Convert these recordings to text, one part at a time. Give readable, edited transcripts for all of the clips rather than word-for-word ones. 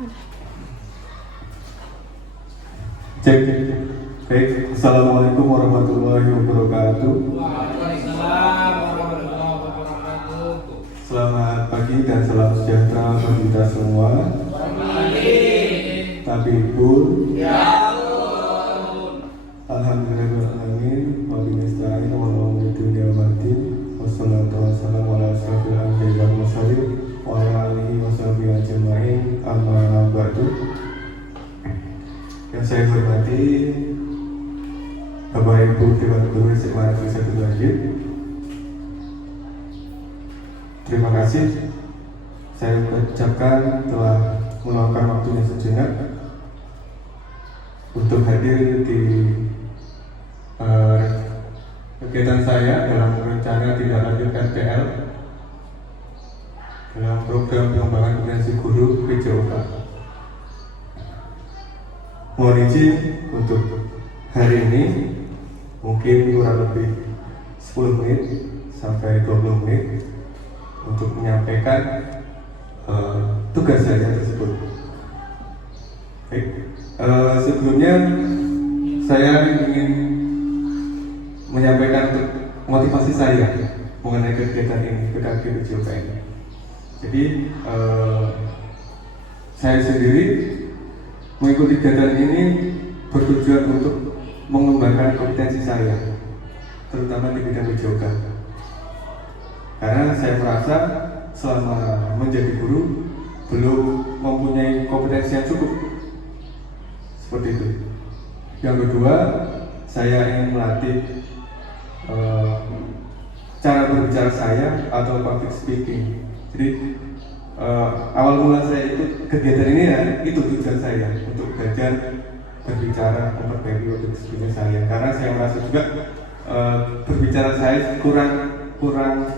Cek. Baik, assalamualaikum warahmatullahi wabarakatuh. Waalaikumsalam warahmatullahi wabarakatuh. Selamat pagi dan salam sejahtera bagi kita semua. Amin. Tabibul. Ya Allah. Alhamdulillahirrahmanirrahim. Wabinista'in wa la'umidin yawmaddin. Wassalatu wassalamu ala asyrafil anbiya'i wal mursalin wa ala alihi wa sahbihi ajma'in. Amma ba'du. Yang saya hormati Bapak Ibu Dewan Guru SMA Negeri 1 Bandit. Terima kasih saya ucapkan telah meluangkan waktunya sejenak untuk hadir di kegiatan saya dalam rencana tindak lanjut RPL dalam program pengembangan kompetensi guru PJOK. Mohon izin untuk hari ini mungkin kurang lebih 10 menit sampai 20 menit untuk menyampaikan tugas saya tersebut. Baik, sebelumnya saya ingin menyampaikan motivasi saya mengenai kegiatan ini, PKG PJOK ini. Jadi saya sendiri mengikuti kegiatan ini bertujuan untuk mengembangkan kompetensi saya, terutama di bidang PJOK. Karena saya merasa selama menjadi guru belum mempunyai kompetensi yang cukup. Seperti itu. Yang kedua, saya ingin melatih cara berbicara saya atau public speaking. Jadi awal mula saya ikut kegiatan ini ya, itu tujuan saya untuk belajar berbicara, memperbaiki public speaking saya. Karena saya merasa juga berbicara saya kurang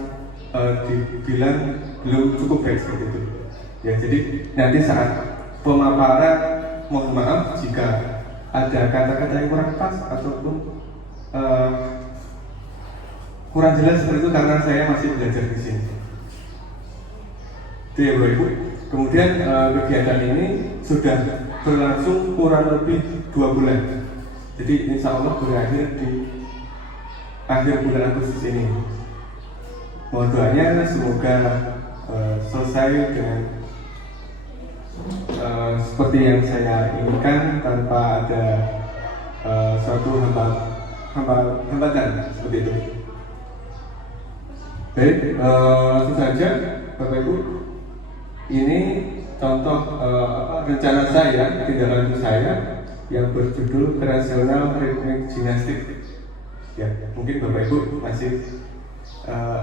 dibilang belum cukup baik seperti itu. Ya, jadi nanti saat pemaparan, mohon maaf jika ada kata-kata yang kurang pas ataupun kurang jelas seperti itu karena saya masih belajar di sini. Itu ya Bapak Ibu. Kemudian kegiatan ini sudah berlangsung kurang lebih 2 bulan. Jadi insya Allah berakhir di akhir bulan Agustus ini. Mohon doanya semoga selesai dengan seperti yang saya inginkan tanpa ada suatu hambatan seperti itu. Baik, langsung saja Bapak Ibu. Ini contoh rencana saya, tindak lanjut saya yang berjudul kreasional ritmik gimnastik. Ya, mungkin Bapak Ibu masih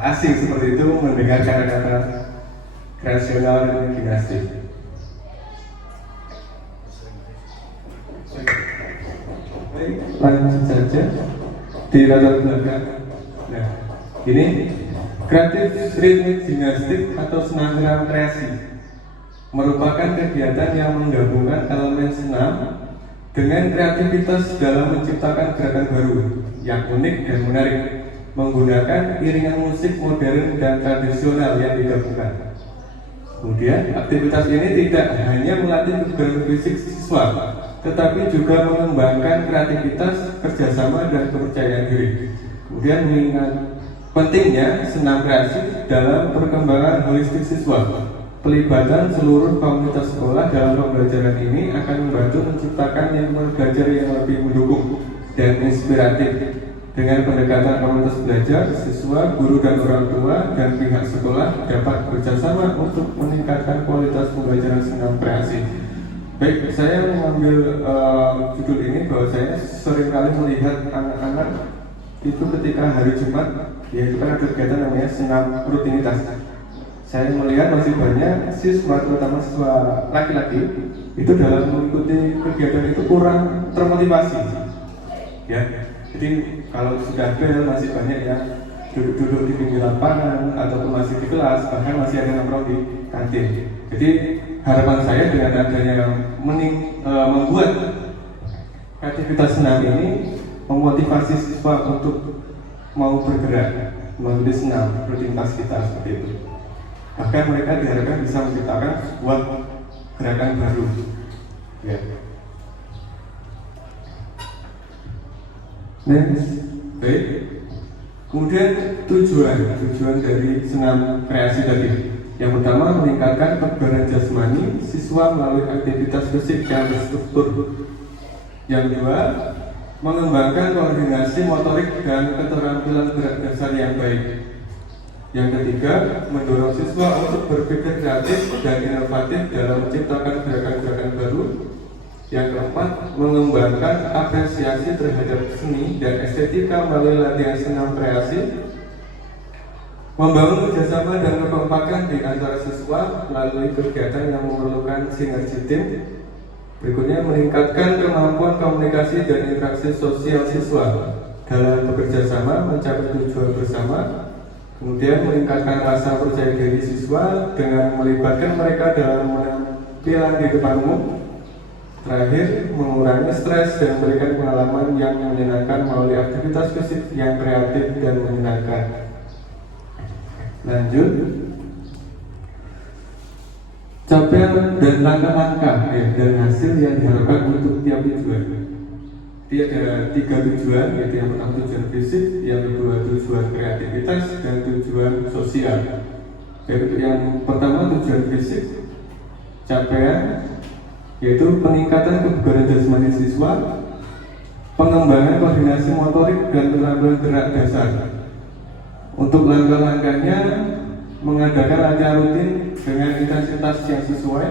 asing seperti itu mendengar kata-kata kreasional ritmik gimnastik. Baik, lanjut saja di latar belakang. Nah, ini kreatif ritmik gimnastik atau senam kreasi merupakan kegiatan yang menggabungkan elemen senam dengan kreativitas dalam menciptakan gerakan baru yang unik dan menarik menggunakan iringan musik modern dan tradisional yang digabungkan. Kemudian aktivitas ini tidak hanya melatih kebugaran fisik siswa, tetapi juga mengembangkan kreativitas, kerjasama dan kepercayaan diri. Kemudian mengingat pentingnya senam kreasi dalam perkembangan holistik siswa. Pelibatan seluruh komunitas sekolah dalam pembelajaran ini akan membantu menciptakan lingkungan belajar yang lebih mendukung dan inspiratif. Dengan pendekatan komunitas belajar, siswa, guru dan orang tua dan pihak sekolah dapat bekerjasama untuk meningkatkan kualitas pembelajaran senam kreasi. Baik, saya mengambil judul ini bahwa saya seringkali melihat anak-anak itu ketika hari Jumat, yaitu kan ada kegiatan namanya senam rutinitas. Saya melihat masih banyak siswa, terutama siswa laki-laki, itu dalam mengikuti kegiatan itu kurang termotivasi. Ya, jadi kalau sudah bel masih banyak yang duduk-duduk di pinggir lapangan ataupun masih di kelas, bahkan masih ada nongkrong di kantin. Jadi harapan saya dengan adanya membuat aktivitas senam ini memotivasi siswa untuk mau bergerak mengikuti senam rutinitas kita seperti itu. Bahkan mereka diharapkan bisa menciptakan sebuah gerakan baru. Ya. Next, baik. Kemudian tujuan dari senam kreasi tadi. Yang pertama, meningkatkan kebugaran jasmani siswa melalui aktivitas fisik yang terstruktur. Yang kedua, mengembangkan koordinasi motorik dan keterampilan gerak dasar yang baik. Yang ketiga, mendorong siswa untuk berpikir kreatif dan inovatif dalam menciptakan gerakan-gerakan baru. Yang keempat, mengembangkan apresiasi terhadap seni dan estetika melalui latihan senam kreasi. Membangun kerjasama dan kekompakan di antara siswa melalui kegiatan yang memerlukan sinergi tim. Berikutnya, meningkatkan kemampuan komunikasi dan interaksi sosial siswa dalam bekerja sama mencapai tujuan bersama. Kemudian, meningkatkan rasa percaya diri siswa dengan melibatkan mereka dalam penampilan di depan umum. Terakhir, mengurangi stres dan memberikan pengalaman yang menyenangkan melalui aktivitas fisik yang kreatif dan menyenangkan. Lanjut, capaian dan langkah-langkah dan hasil yang diharapkan untuk tiap tujuan. Jadi ada 3 tujuan, yaitu yang pertama tujuan fisik, yang kedua tujuan kreativitas, dan tujuan sosial. Yaitu yang pertama tujuan fisik, capaian, yaitu peningkatan kebugaran jasmani siswa, pengembangan koordinasi motorik dan keterampilan gerak dasar. Untuk langkah-langkahnya, mengadakan latihan rutin dengan intensitas yang sesuai,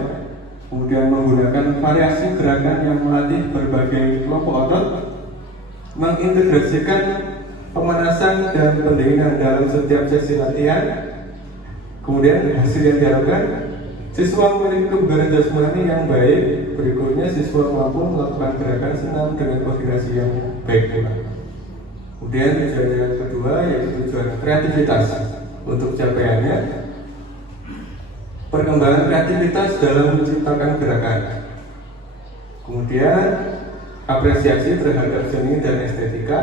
kemudian menggunakan variasi gerakan yang melatih berbagai kelompok otot, mengintegrasikan pemanasan dan pendinginan dalam setiap sesi latihan. Kemudian hasil yang diharapkan, siswa memiliki kebugaran jasmani yang baik. Berikutnya, siswa mampu melakukan gerakan senam dengan koordinasi yang baik pula. Kemudian tujuan yang kedua yaitu tujuan kreativitas. Untuk capaiannya, perkembangan kreativitas dalam menciptakan gerakan. Kemudian apresiasi terhadap seni dan estetika.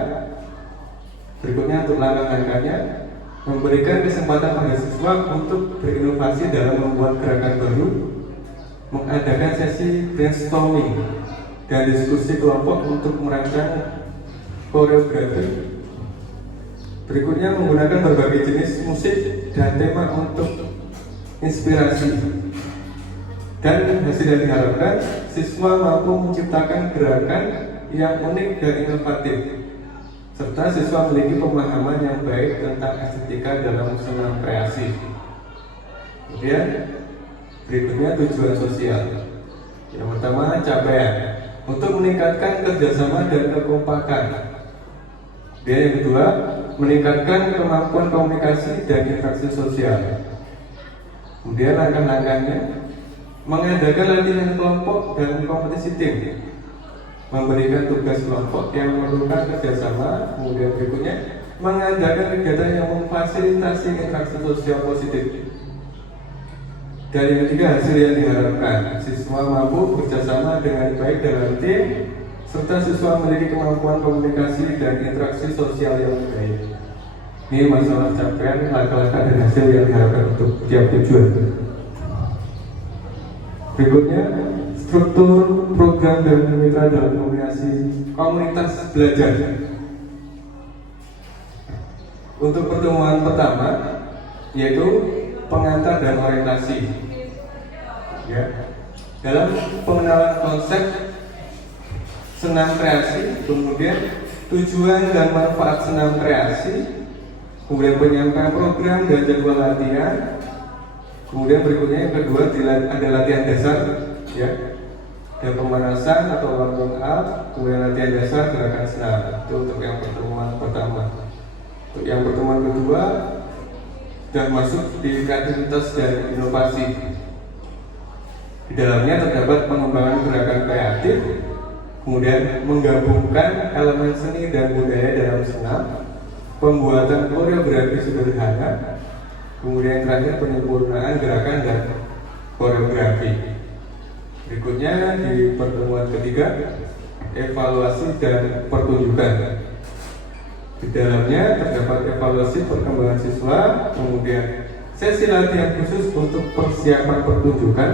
Berikutnya untuk langkah-langkahnya, memberikan kesempatan pada siswa untuk berinovasi dalam membuat gerakan baru, mengadakan sesi brainstorming dan diskusi kelompok untuk merancang koreografi. Berikutnya, menggunakan berbagai jenis musik dan tema untuk inspirasi. Dan hasil yang diharapkan, siswa mampu menciptakan gerakan yang unik dan inovatif, serta siswa memiliki pemahaman yang baik tentang estetika dalam senam kreasi. Kemudian, berikutnya tujuan sosial. Yang pertama, capaian untuk meningkatkan kerjasama dan kekompakan. Dan yang kedua, meningkatkan kemampuan komunikasi dan interaksi sosial. Kemudian langkah-langkahnya, mengadakan latihan kelompok dan kompetisi tim, memberikan tugas kelompok yang memerlukan kerjasama. Kemudian berikutnya, mengadakan kegiatan yang memfasilitasi interaksi sosial positif. Dan yang ketiga, hasil yang diharapkan, siswa mampu bekerjasama dengan baik dalam tim, serta siswa memiliki kemampuan komunikasi dan interaksi sosial yang baik. Ini masalah capaian, langkah-langkah dan hasil yang diharapkan untuk tiap tujuan. Berikutnya, struktur program dan mitra dalam komunitas belajar. Untuk pertemuan pertama, yaitu pengantar dan orientasi. Ya, dalam pengenalan konsep senam kreasi, kemudian tujuan dan manfaat senam kreasi, kemudian penyampaian program dan jadwal latihan. Kemudian berikutnya yang kedua ada latihan dasar, ya, dan pemanasan atau warming up, kemudian latihan dasar gerakan senam. Itu untuk yang pertemuan pertama. Untuk yang pertemuan kedua sudah masuk di kreativitas dan inovasi. Di dalamnya terdapat pengembangan gerakan kreatif, kemudian menggabungkan elemen seni dan budaya dalam senam, pembuatan koreografi sederhana, kemudian terakhir penyempurnaan gerakan dan koreografi. Berikutnya di pertemuan ketiga, evaluasi dan pertunjukan. Di dalamnya terdapat evaluasi perkembangan siswa, kemudian sesi latihan khusus untuk persiapan pertunjukan,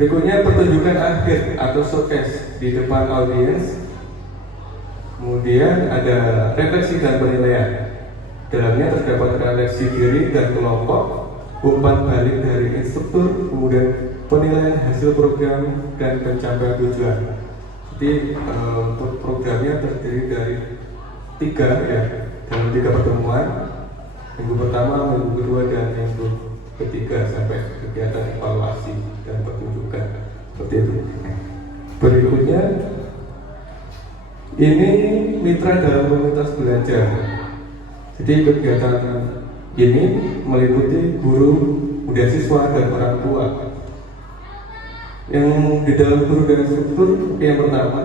Berikutnya pertunjukan akhir atau showcase di depan audiens. Kemudian ada refleksi dan penilaian. Dalamnya terdapat refleksi diri dan kelompok, umpan balik dari instruktur, kemudian penilaian hasil program dan pencapaian tujuan. Jadi untuk programnya terdiri dari 3 ya, dalam 3 pertemuan, minggu pertama, minggu kedua, dan minggu ketiga sampai kegiatan evaluasi dan pertunjukan seperti itu. Berikutnya ini mitra dalam komunitas belajar. Jadi kegiatan ini meliputi guru, kemudian siswa dan orang tua. Yang di dalam guru dan instruktur yang pertama,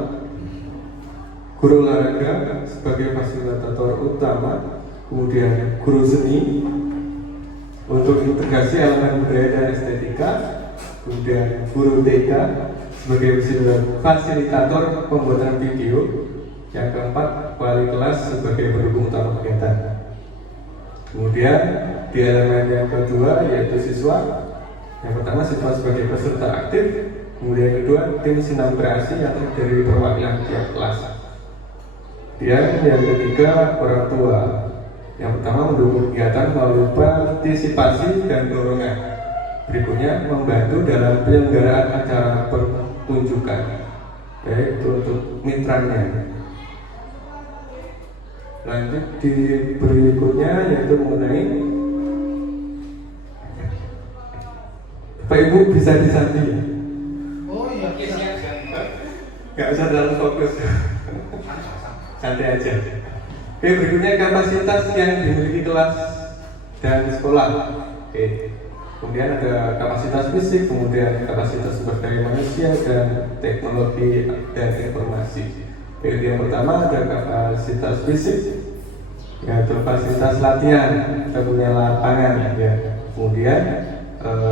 guru olahraga sebagai fasilitator utama, kemudian guru seni untuk integrasi elemen budaya dan estetika, kemudian guru TK sebagai fasilitator pembuatan video, yang keempat wali kelas sebagai pendukung utama kegiatan. Kemudian di elemen yang kedua yaitu siswa. Yang pertama siswa sebagai peserta aktif, kemudian yang kedua tim senam kreasi yang terdiri dari perwakilan tiap kelas. Dan yang ketiga orang tua. Yang pertama mendukung kegiatan melalui partisipasi dan dorongan. Berikutnya membantu dalam penyelenggaraan acara pertunjukan, yaitu untuk mitranya. Lanjut di berikutnya yaitu mengenai Pak Ibu bisa disanti ya? Oh iya, siap. Gak usah terlalu fokus. Santai aja. Oke, berikutnya kapasitas yang dimiliki kelas dan sekolah. Oke. Kemudian ada kapasitas fisik, kemudian kapasitas sumber daya manusia dan teknologi dan informasi. Oke, yang pertama ada kapasitas fisik, yaitu fasilitas latihan, kita punya lapangan ya. Kemudian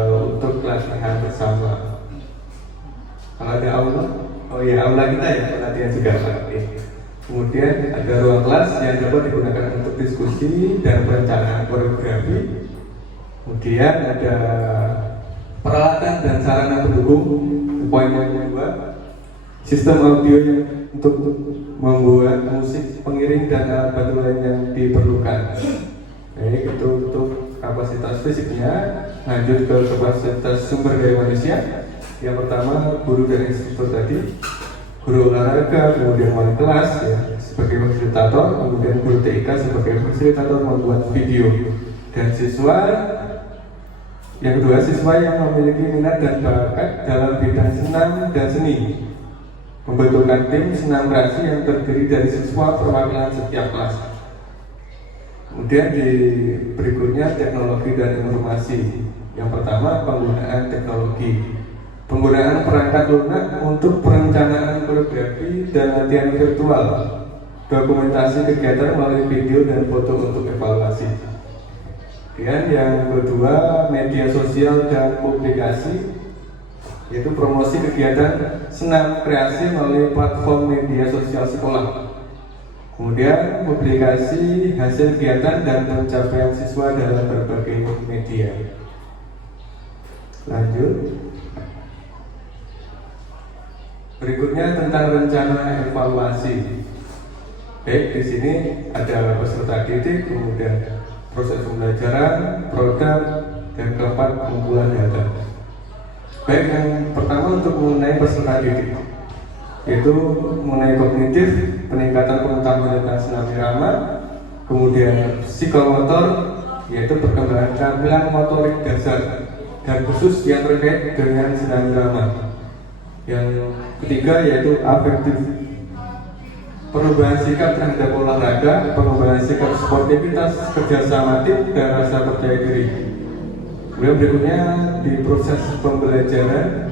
untuk latihan bersama. Kalau ada aula, oh iya aula kita ya, latihan juga Pak. Kemudian ada ruang kelas yang dapat digunakan untuk diskusi dan perencanaan koreografi. Kemudian ada peralatan dan sarana pendukung, poin-poin kedua, sistem audio yang untuk membuat musik pengiring dan alat bantu lain yang diperlukan. Baik, itu untuk kapasitas fisiknya. Lanjut ke kapasitas sumber daya manusia. Yang pertama guru dan instruktur tadi, guru olahraga, kemudian wali kelas ya, sebagai fasilitator, kemudian guru TK sebagai fasilitator membuat video, dan siswa yang kedua siswa yang memiliki minat dan bakat dalam bidang senam dan seni, membentukkan tim senam kreasi yang terdiri dari siswa perwakilan setiap kelas. Kemudian di berikutnya teknologi dan informasi. Yang pertama penggunaan teknologi, penggunaan perangkat lunak untuk perencanaan koreografi dan latihan virtual, dokumentasi kegiatan melalui video dan foto untuk evaluasi. Dan yang kedua media sosial dan publikasi, yaitu promosi kegiatan senam kreasi melalui platform media sosial sekolah. Kemudian publikasi hasil kegiatan dan pencapaian siswa dalam berbagai media. Lanjut. Berikutnya tentang rencana evaluasi. Baik, di sini ada peserta didik, kemudian proses pembelajaran, produk, dan keempat pengumpulan data. Baik, yang pertama untuk mengenai peserta didik, yaitu mengenai kognitif, peningkatan pengetahuan tentang senam irama, kemudian psikomotor, yaitu perkembangan keterampilan motorik dasar dan khusus yang terkait dengan senam irama. Yang ketiga yaitu afektif, perubahan sikap terhadap olahraga, pengembangan sikap sportivitas, kerjasama tim, dan rasa percaya diri. Kemudian berikutnya di proses pembelajaran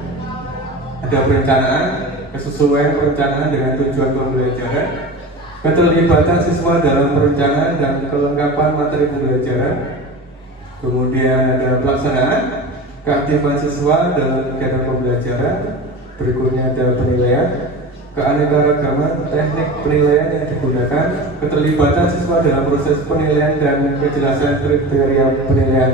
ada perencanaan, kesesuaian perencanaan dengan tujuan pembelajaran, keterlibatan siswa dalam perencanaan dan kelengkapan materi pembelajaran. Kemudian ada pelaksanaan, keaktifan siswa dalam kegiatan pembelajaran. Berikutnya ada penilaian, keanekaragaman teknik penilaian yang digunakan, keterlibatan siswa dalam proses penilaian dan kejelasan kriteria penilaian.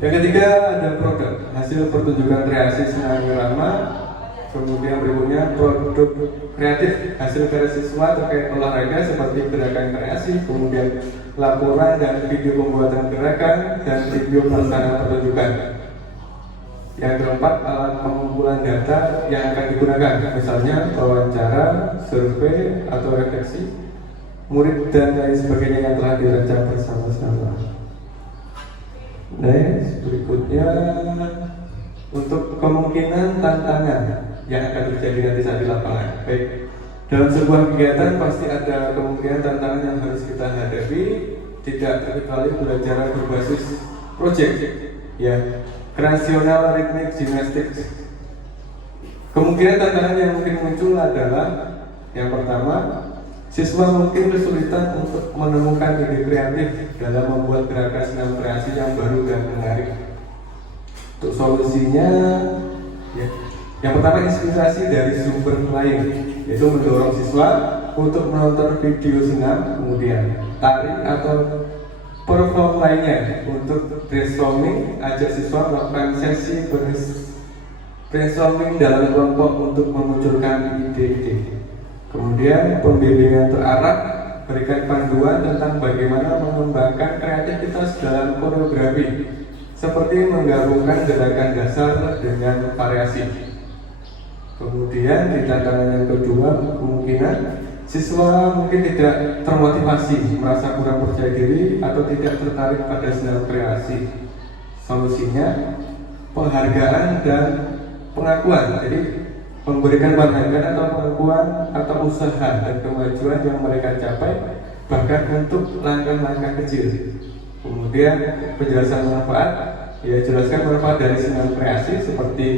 Yang ketiga ada produk hasil pertunjukan kreasi senam irama. Kemudian berikutnya produk kreatif hasil karya siswa terkait olahraga seperti gerakan kreasi, kemudian laporan dan video pembuatan gerakan dan video pelaksanaan pertunjukan. Yang keempat, alat pengumpulan data yang akan digunakan, misalnya wawancara, survei atau refleksi murid dan lain sebagainya yang telah dirancang bersama-sama. Next, berikutnya untuk kemungkinan tantangan yang akan terjadi nanti saat di lapangan. Baik, dalam sebuah kegiatan pasti ada kemungkinan tantangan yang harus kita hadapi, tidak terkecuali belajar berbasis project, ya, kreasional, ritmik, gimnastik. Kemungkinan tantangan yang mungkin muncul adalah yang pertama, siswa mungkin kesulitan untuk menemukan ide kreatif dalam membuat gerakan senam kreasi yang baru dan menarik. Untuk solusinya, ya, yang pertama inspirasi dari sumber lain, yaitu mendorong siswa untuk menonton video senam, kemudian tari atau perform lainnya. Untuk brainstorming, ajak siswa melakukan sesi brainstorming dalam kelompok untuk memunculkan ide-ide. Kemudian pembimbingan terarah, berikan panduan tentang bagaimana mengembangkan kreativitas dalam koreografi, seperti menggabungkan gerakan dasar dengan variasi. Kemudian di tantangan yang kedua, kemungkinan siswa mungkin tidak termotivasi, merasa kurang percaya diri atau tidak tertarik pada senam kreasi. Solusinya penghargaan dan pengakuan. Jadi memberikan penghargaan atau pengakuan atau usaha dan kemajuan yang mereka capai, bahkan untuk langkah-langkah kecil. Kemudian penjelasan manfaat, ya, jelaskan manfaat dari senam kreasi seperti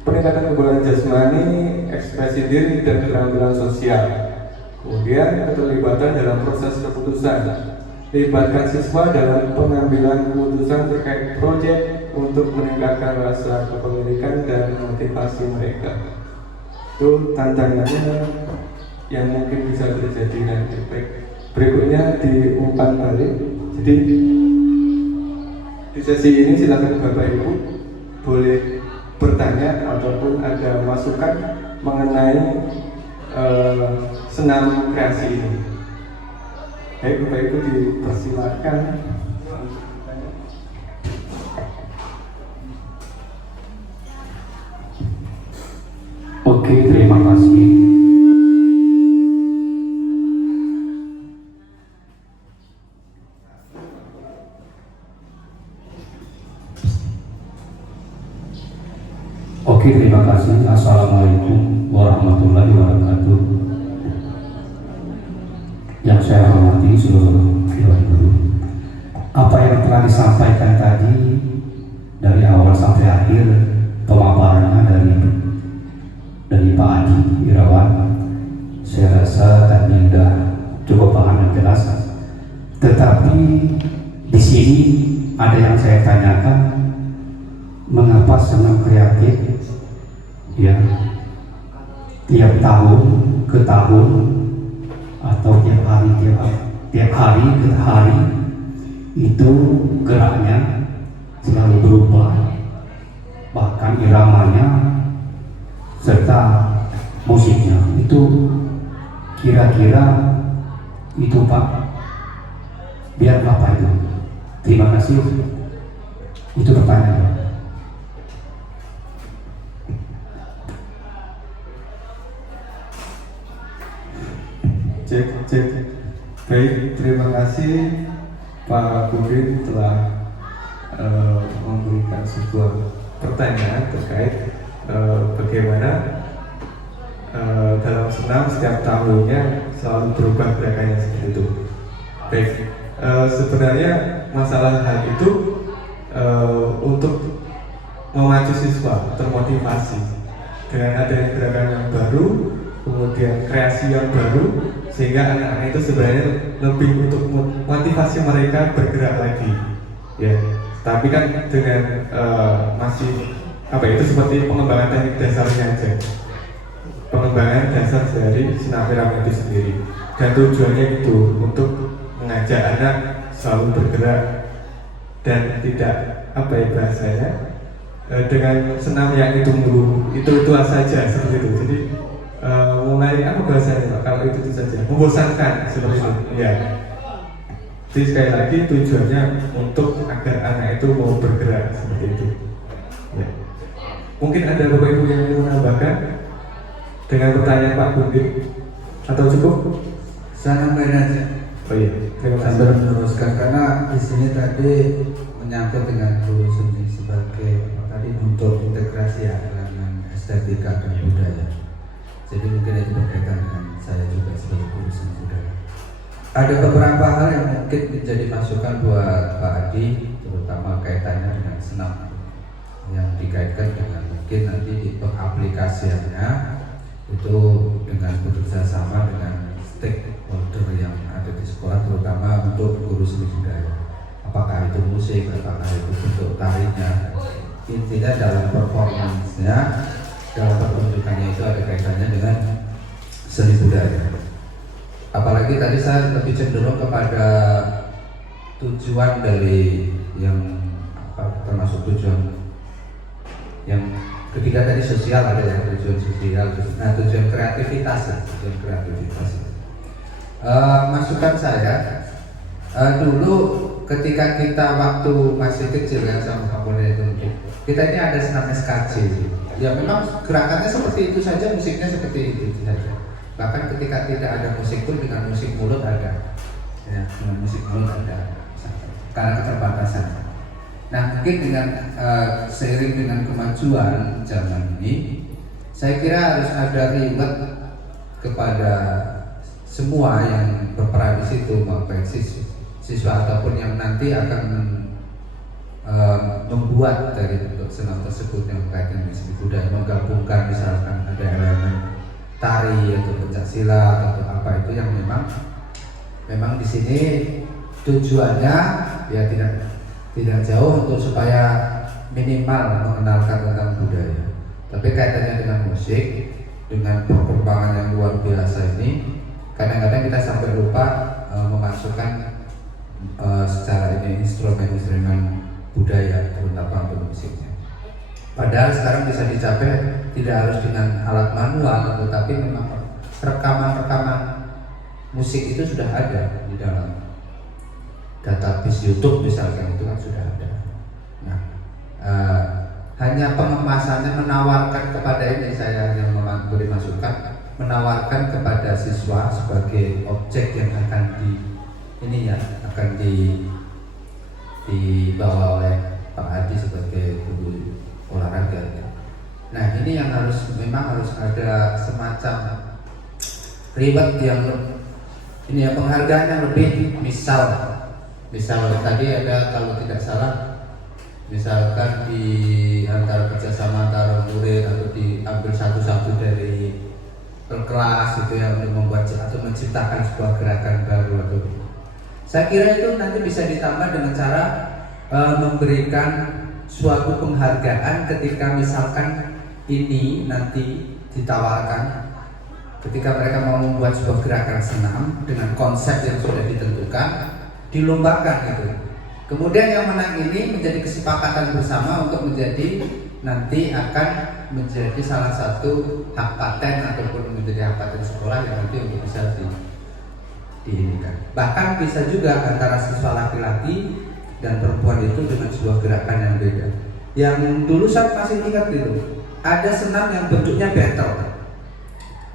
peningkatan kekebalan jasmani, ekspresi diri, dan keterampilan sosial. Kemudian keterlibatan dalam proses keputusan, libatkan siswa dalam pengambilan keputusan terkait proyek untuk meningkatkan rasa kepemilikan dan motivasi mereka. Itu tantangannya yang mungkin bisa terjadi nanti. Baik, berikutnya diumpan balik. Jadi di sesi ini silakan Bapak Ibu boleh bertanya ataupun ada masukan mengenai senam kreasi ini. Baik, Bapak Ibu dipersilakan. Oke, terima kasih. Oke, terima kasih. Assalamualaikum warahmatullahi wabarakatuh. Yang saya hormati seluruh Dewan Guru, apa yang telah disampaikan tadi dari awal sampai akhir pemaparannya dari Pak Adi Irawan, saya rasa tadi sudah cukup paham dan jelas. Tetapi di sini ada yang saya tanyakan, mengapa senam kreatif, ya, tiap tahun ke tahun atau tiap hari ke hari itu geraknya selalu berubah, bahkan iramanya serta musiknya itu kira-kira itu Pak, biar apa itu? Terima kasih. Itu pertanyaan. Cek. Baik, terima kasih Pak Burin telah memberikan sebuah pertanyaan terkait bagaimana dalam senam setiap tahunnya selalu berubah gerakannya seperti itu. Baik, sebenarnya masalah hal itu untuk memacu siswa termotivasi dengan adanya gerakan yang baru, kemudian kreasi yang baru, sehingga anak-anak itu sebenarnya lebih untuk motivasi mereka bergerak lagi, ya. Tapi kan dengan masih itu seperti pengembangan teknik dasarnya aja, pengembangan dasar dari senam irama itu sendiri, dan tujuannya itu untuk mengajak anak selalu bergerak dan tidak bahasanya dengan senam yang itu mulu itu saja seperti itu. Jadi mulai apa bahasanya Pak? Kalau itu saja membosankan seperti itu. Ya. Jadi sekali lagi tujuannya untuk agar anak itu mau bergerak seperti itu. Ya. Mungkin ada Bapak Ibu yang mau menambahkan dengan pertanyaan Pak Bundin atau cukup? Saya nambahin aja. Oh iya, terima kasih. Sambil meneruskan karena di sini tadi menyangkut dengan guru seni sebagai tadi untuk integrasi dengan estetika dan budaya. Jadi mungkin itu berkaitan dengan saya juga sebagai guru seni budaya. Ada beberapa hal yang mungkin menjadi masukan buat Pak Adi, terutama kaitannya dengan senam yang dikaitkan dengan mungkin nanti di pengaplikasiannya itu dengan bekerja sama dengan stakeholder yang ada di sekolah, terutama untuk guru seni budaya. Apakah itu musik, apakah itu bentuk tarinya, intinya dalam performance-nya, dalam pertunjukannya itu ada kaitannya dengan seni budaya. Apalagi tadi saya lebih cenderung kepada tujuan dari yang termasuk tujuan yang ketiga tadi sosial, ada yang tujuan sosial, nah tujuan kreativitas ya, tujuan kreativitas. Masukan saya dulu ketika kita waktu masih kecil ya sama kamu itu, kita ini ada senam SKJ. Ya memang gerakannya seperti itu saja, musiknya seperti itu saja. Bahkan ketika tidak ada musik pun dengan musik mulut ada, ya dengan musik mulut ada, karena keterbatasan. Nah mungkin dengan seiring dengan kemajuan zaman ini, saya kira harus ada reward kepada semua yang berperan di situ, baik siswa ataupun yang nanti akan membuat dari bentuk senam tersebut yang berkaitan dengan seni budaya, menggabungkan misalkan ada elemen tari atau pencaksilat atau apa itu yang memang di sini tujuannya ya tidak jauh untuk supaya minimal mengenalkan tentang budaya, tapi kaitannya dengan musik, dengan perkembangan yang luar biasa ini, kadang-kadang kita sampai lupa memasukkan secara ini instrumen-instrumen budaya terutama untuk musiknya. Padahal sekarang bisa dicapai tidak harus dengan alat manual, tetapi memang rekaman-rekaman musik itu sudah ada di dalam database YouTube misalkan, itu kan sudah ada. Nah, hanya pengemasannya menawarkan kepada ini, saya yang memberi masukan, menawarkan kepada siswa sebagai objek yang akan dibawa oleh Pak Adi sebagai guru olahraga. Nah ini yang memang harus ada semacam reward yang ini ya, penghargaan yang lebih. Misal tadi ada, kalau tidak salah, misalkan di antara kerjasama antara murid atau diambil satu-satu dari kelas itu ya, untuk membuat atau menciptakan sebuah gerakan baru atau saya kira itu nanti bisa ditambah dengan cara memberikan suatu penghargaan ketika misalkan ini nanti ditawarkan ketika mereka mau membuat sebuah gerakan senam dengan konsep yang sudah ditentukan, dilombakan gitu. Kemudian yang menang ini menjadi kesepakatan bersama untuk menjadi nanti akan menjadi salah satu hak paten ataupun menjadi hak paten sekolah yang nanti untuk bisa diinikan. Bahkan bisa juga antara siswa laki-laki dan perempuan itu dengan sebuah gerakan yang beda. Yang dulu saya masih ingat itu, ada senam yang bentuknya battle.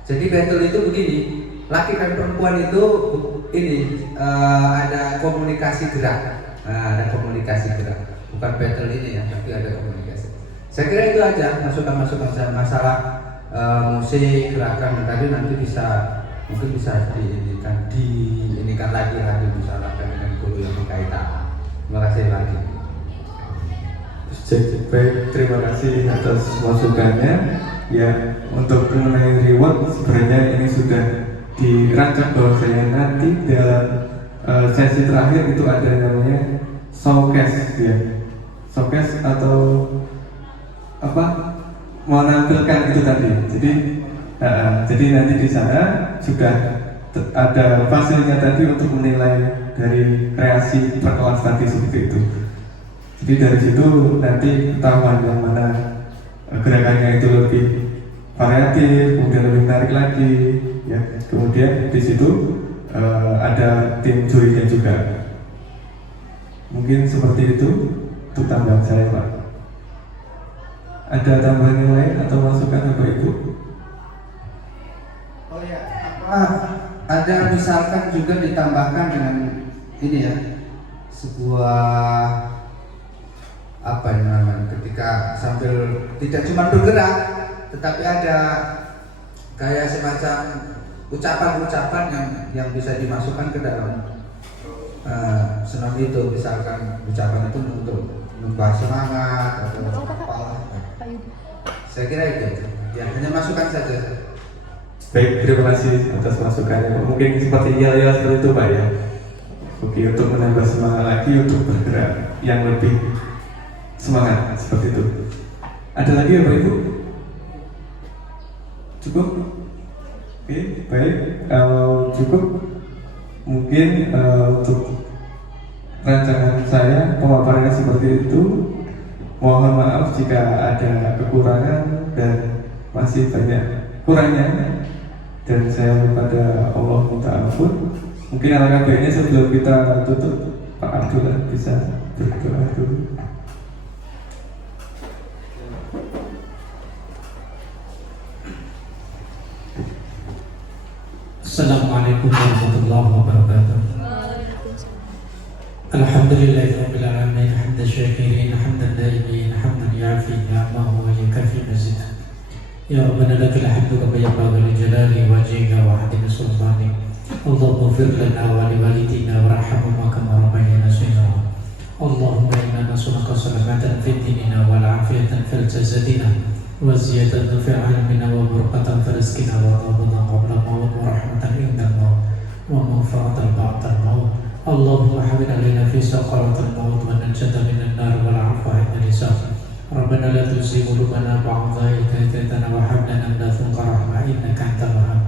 Jadi battle itu begini, laki dan perempuan itu ini ada komunikasi gerak. Nah, ada komunikasi gerak, bukan battle ini ya, tapi ada komunikasi. Saya kira itu aja masukan-masukan saya masalah musik, gerakan, dan tadi nanti mungkin bisa diinikan lagi misalnya dengan guru yang berkaitan. Terima kasih lagi. Baik, terima kasih atas masukannya. Ya, untuk mengenai reward sebenarnya ini sudah dirancang bahwasanya nanti dalam sesi terakhir itu ada namanya showcase ya. Showcase atau apa? Menampilkan itu tadi. Jadi nanti di sana sudah ada fasilnya tadi untuk menilai dari kreasi per kelas tadi seperti itu. Jadi dari situ nanti ketahuan yang mana gerakannya itu lebih variatif, kemudian lebih menarik lagi, ya. Kemudian di situ ada tim jurinya juga. Mungkin seperti itu untuk tambahan saya, Pak. Ada tambahan yang lain atau masukan Bapak Ibu? Oh ya, ada misalkan juga ditambahkan dengan ini ya, sebuah apa yang namanya, ketika sambil tidak cuma bergerak, tetapi ada kayak semacam ucapan-ucapan yang bisa dimasukkan ke dalam senam itu. Misalkan ucapan itu untuk menambah semangat atau apa. Saya kira itu ya, hanya masukan saja. Baik, terima kasih atas masukannya. Mungkin seperti ya seperti itu, Pak, ya. Oke, untuk menambah semangat lagi untuk bergerak yang lebih semangat seperti itu. Ada lagi ya, Pak Ibu? Cukup? Oke, baik. Kalau cukup, mungkin untuk rancangan saya pemaparannya seperti itu. Mohon maaf jika ada kekurangan dan masih banyak kurangnya, dan saya kepada Allah minta ampun. Mungkin alangkah baiknya sebelum kita tutup, Pak Abdullah bisa berdoa dulu. Assalamualaikum warahmatullahi wabarakatuh. Alhamdulillahirabbil alamin, hamdan syakirin, hamdan daimin, hamdan yafi ni'amahu wa yukafi mazidah. Ya Rabbana lakal hamdu kama yanbaghi li jalali wajhika wa 'azimi sultanik. Allahumma ighfir lana wa li walidina warhamhuma kama rabbayana shaghira. Allahumma inna nas'aluka salamatan fid dinina wal 'afiyatan fil jasadina wa ziyadatan fil 'ilmina wa barakatan fil rizqina wa tawbatan qabla maut wa rahmatan inda maut wa maghfiratan ba'da maut. Allahumma hawwin 'alaina fi saqaratil maut wa najata minan nar wal 'afwa 'inda hisab. Rabbana la tuzigh qulubana ba'da idh hadaytana wa hab lana min ladunka rahmah innaka antal wahhab.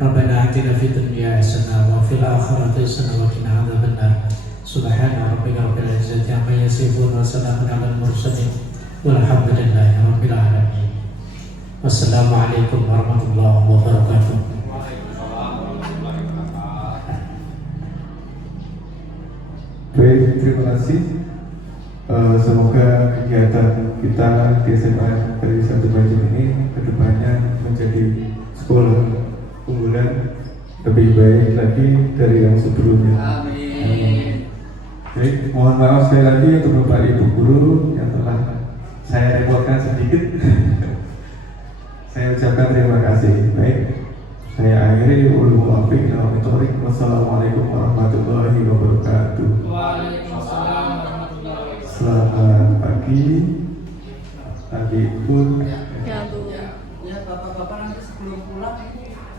Rabbana atina fid dunya hasanah wa fil akhirati hasanah wa qina adzabannar. Subhana rabbika rabbil izzati amma yasifun wa salamun 'alal mursalin walhamdulillahi rabbil alamin. Wassalamualaikum warahmatullahi wabarakatuh. Baik, terima kasih. Semoga kegiatan kita di SMA dari satu Banjar ini kedepannya menjadi sekolah unggulan lebih baik lagi dari yang sebelumnya. Amin. Baik, mohon maaf sekali lagi untuk Bapak Ibu guru yang telah saya repotkan sedikit. Saya ucapkan terima kasih. Baik, saya akhiri ulul muwaffiq dalam metorik. Wassalamualaikum warahmatullahi wabarakatuh. Waalaikumsalam warahmatullahi wabarakatuh. Selamat pagi. Pagi pun. Ya, Bu. Ya, Bapak-bapak nanti sebelum pulang ini